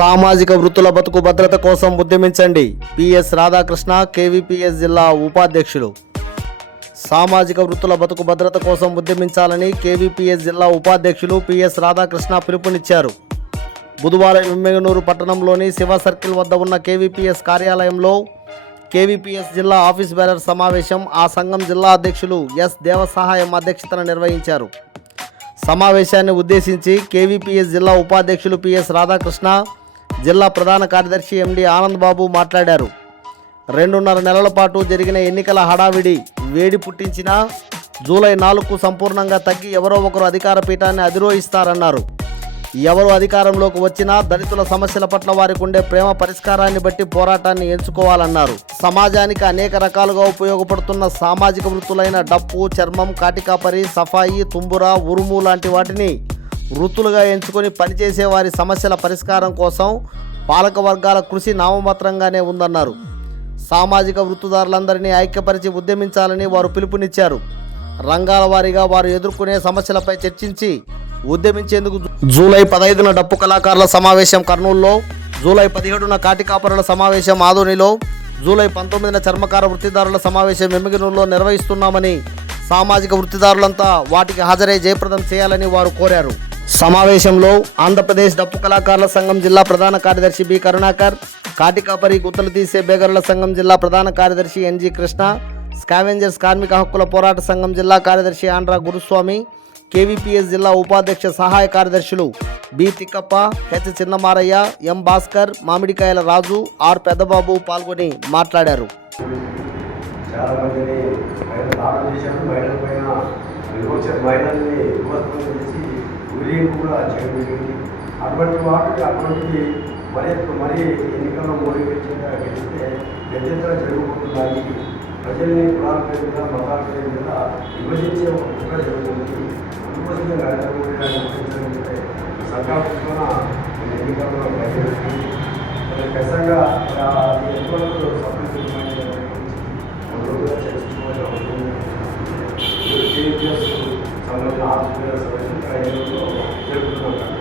సామాజిక వృత్తుల బతుకు భద్రత కోసం ఉద్యమించండి. పిఎస్ రాధాకృష్ణ, కేవీపీఎస్ జిల్లా ఉపాధ్యక్షులు. సామాజిక వృత్తుల బతుకు భద్రత కోసం ఉద్యమించాలని కేవీపీఎస్ జిల్లా ఉపాధ్యక్షులు పిఎస్ రాధాకృష్ణ పిలుపునిచ్చారు. బుధవారం ఎమ్మెగనూరు పట్టణంలోని శివ సర్కిల్ వద్ద ఉన్న కేవీపీఎస్ కార్యాలయంలో కేవీపీఎస్ జిల్లా ఆఫీస్ బేరర్ సమావేశం ఆ సంఘం జిల్లా అధ్యక్షులు ఎస్ దేవసహాయం అధ్యక్షతన నిర్వహించారు. సమావేశాన్ని ఉద్దేశించి కేవీపీఎస్ జిల్లా ఉపాధ్యక్షులు పిఎస్ రాధాకృష్ణ, జిల్లా ప్రధాన కార్యదర్శి ఎండి ఆనంద్ బాబు మాట్లాడారు. 2.5 నెలల పాటు జరిగిన ఎన్నికల హడావిడి వేడి పుట్టించినా జూలై 4కు సంపూర్ణంగా తగ్గి ఎవరో ఒకరు అధికార పీఠాన్ని అధిరోహిస్తారన్నారు. ఎవరు అధికారంలోకి వచ్చినా దళితుల సమస్యల పట్ల వారికి ఉండే ప్రేమ పరిష్కారాన్ని బట్టి పోరాటాన్ని ఎంచుకోవాలన్నారు. సమాజానికి అనేక రకాలుగా ఉపయోగపడుతున్న సామాజిక వృత్తులైన డప్పు, చర్మం, కాటికాపరి, సఫాయి, తుంబుర, ఉరుము లాంటి వాటిని వృత్తులుగా ఎంచుకొని పనిచేసే వారి సమస్యల పరిష్కారం కోసం పాలక వర్గాల కృషి నామమాత్రంగానే ఉందన్నారు. సామాజిక వృత్తిదారులందరినీ ఐక్యపరిచి ఉద్యమించాలని వారు పిలుపునిచ్చారు. రంగాల వారీగా వారు ఎదుర్కొనే సమస్యలపై చర్చించి ఉద్యమించేందుకు జూలై 15న డప్పు కళాకారుల సమావేశం కర్నూలులో, జూలై 17న కాటికాపరుల సమావేశం ఆదోనిలో, జూలై 19న చర్మకార వృత్తిదారుల సమావేశం ఎమ్మిగనూరులో నిర్వహిస్తున్నామని, సామాజిక వృత్తిదారులంతా వాటికి హాజరై జయప్రదం చేయాలని వారు కోరారు. సమావేశంలో ఆంధ్రప్రదేశ్ డప్పు కళాకారుల సంఘం జిల్లా ప్రధాన కార్యదర్శి బి కరుణాకర్, కాటికాపరి గుత్తలు తీసే బేగరుల సంఘం జిల్లా ప్రధాన కార్యదర్శి ఎన్జి కృష్ణ, స్కావెంజర్స్ కార్మిక హక్కుల పోరాట సంఘం జిల్లా కార్యదర్శి ఆంధ్ర గురుస్వామి, కేవీపీఎస్ జిల్లా ఉపాధ్యక్ష సహాయ కార్యదర్శులు B Thikkappa, H Chinnamarayya, M Bhaskar, Mamidikayala Raju, R Peddababu పాల్గొని మాట్లాడారు. మరి ఎన్నికల్లో మోడీ గెలిస్తే గెలిచేతర జరుగుతుందని ప్రజల్ని కులాల పేరు మీద, మతాల పేరు మీద విభజించే ఒక కుట్ర జరుగుతుంది. అందుకోసమే నరేంద్ర మోడీ గారిని సంకల్పంగా ఎన్నికల్లో బయటపెట్టి ఖచ్చితంగా ఎంతవరకు సభ్యులు చర్చించుకోవాల్సి ఉంటుంది. సంబంధించిన ఆర్థిక సమస్యలు జరుగుతున్నాం.